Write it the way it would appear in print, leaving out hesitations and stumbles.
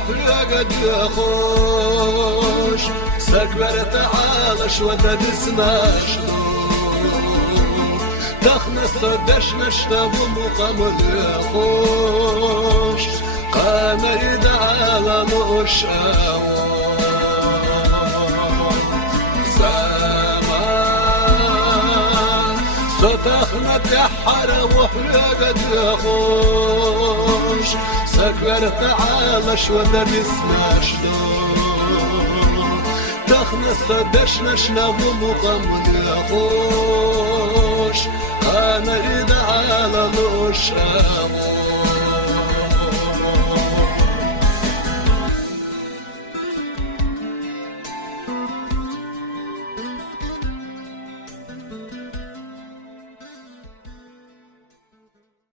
وحلو قد يخوش سكبر تعالش وددسناش تخنس دش نشتب مقام يخوش قام يدعى مشاوش ستخنا تحر وحلو قد يخوش سكبر تعالش وددسناش تخنا دش نشتب مقام يخوش أنا إذا على الوشام